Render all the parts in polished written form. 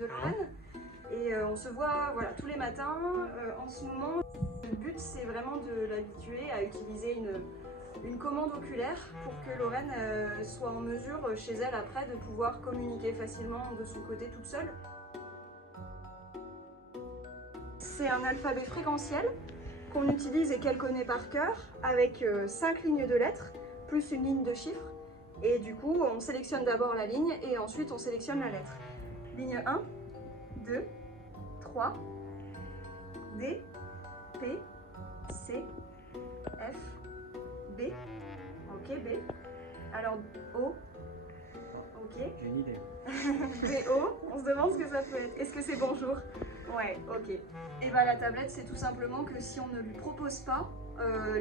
de Lorraine. Et on se voit voilà, tous les matins. En ce moment, le but c'est vraiment de l'habituer à utiliser une commande oculaire pour que Lorraine soit en mesure chez elle après de pouvoir communiquer facilement de son côté toute seule. C'est un alphabet fréquentiel qu'on utilise et qu'elle connaît par cœur avec 5 lignes de lettres plus une ligne de chiffres. Et du coup, on sélectionne d'abord la ligne et ensuite on sélectionne la lettre. Ligne 1, 2, 3, D, P, C, F, B. Ok, B. Alors O. Ok. J'ai une idée. BO, on se demande ce que ça peut être. Est-ce que c'est bonjour? Ouais, ok. Et bah la tablette, c'est tout simplement que si on ne lui propose pas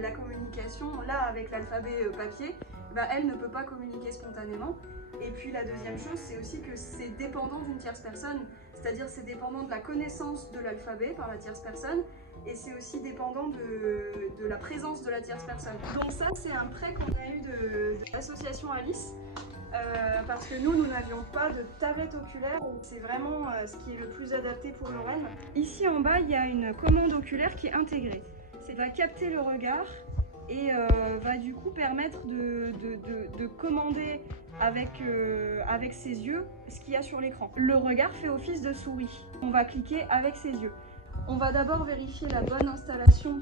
la communication, là avec l'alphabet papier, bah, elle ne peut pas communiquer spontanément. Et puis la deuxième chose, c'est aussi que c'est dépendant d'une tierce personne, c'est-à-dire c'est dépendant de la connaissance de l'alphabet par la tierce personne, et c'est aussi dépendant de la présence de la tierce personne. Donc ça, c'est un prêt qu'on a eu de l'association Alice, parce que nous n'avions pas de tablette oculaire, c'est vraiment ce qui est le plus adapté pour Lorraine. Ici en bas, il y a une commande oculaire qui est intégrée. Ça va capter le regard et va du coup permettre de commander avec ses yeux ce qu'il y a sur l'écran. Le regard fait office de souris. On va cliquer avec ses yeux. On va d'abord vérifier la bonne installation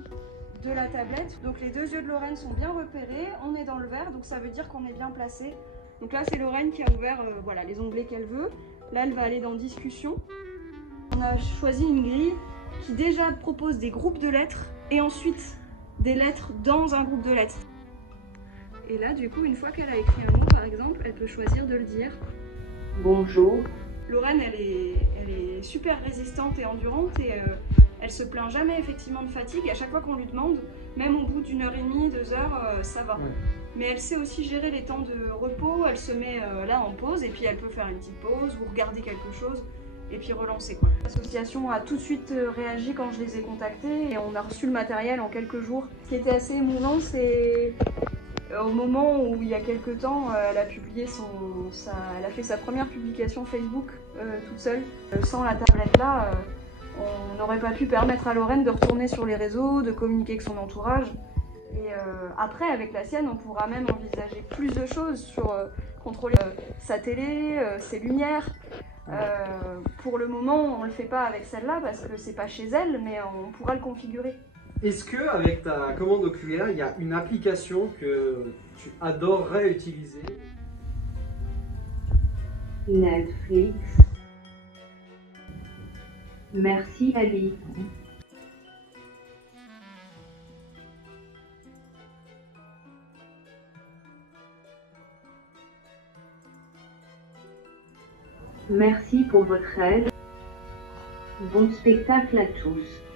de la tablette. Donc les deux yeux de Lorraine sont bien repérés, on est dans le vert, donc ça veut dire qu'on est bien placé. Donc là c'est Lorraine qui a ouvert voilà, les onglets qu'elle veut. Là elle va aller dans discussion. On a choisi une grille qui déjà propose des groupes de lettres et ensuite des lettres dans un groupe de lettres. Et là du coup une fois qu'elle a écrit un mot par exemple, elle peut choisir de le dire. Bonjour. Lorraine elle est super résistante et endurante et elle se plaint jamais effectivement de fatigue. À chaque fois qu'on lui demande, même au bout d'une heure et demie, 2 heures, ça va. Ouais. Mais elle sait aussi gérer les temps de repos, elle se met là en pause et puis elle peut faire une petite pause ou regarder quelque chose et puis relancer quoi. L'association a tout de suite réagi quand je les ai contactés et on a reçu le matériel en quelques jours. Ce qui était assez émouvant, c'est au moment où il y a quelques temps, elle a publié elle a fait sa première publication Facebook toute seule. Sans la tablette là, on n'aurait pas pu permettre à Lorraine de retourner sur les réseaux, de communiquer avec son entourage. Et après, avec la sienne, on pourra même envisager plus de choses sur contrôler sa télé, ses lumières. Pour le moment, on le fait pas avec celle-là parce que c'est pas chez elle, mais on pourra le configurer. Est-ce que avec ta commande oculaire, il y a une application que tu adorerais utiliser? Netflix. Merci Ali. Merci pour votre aide. Bon spectacle à tous.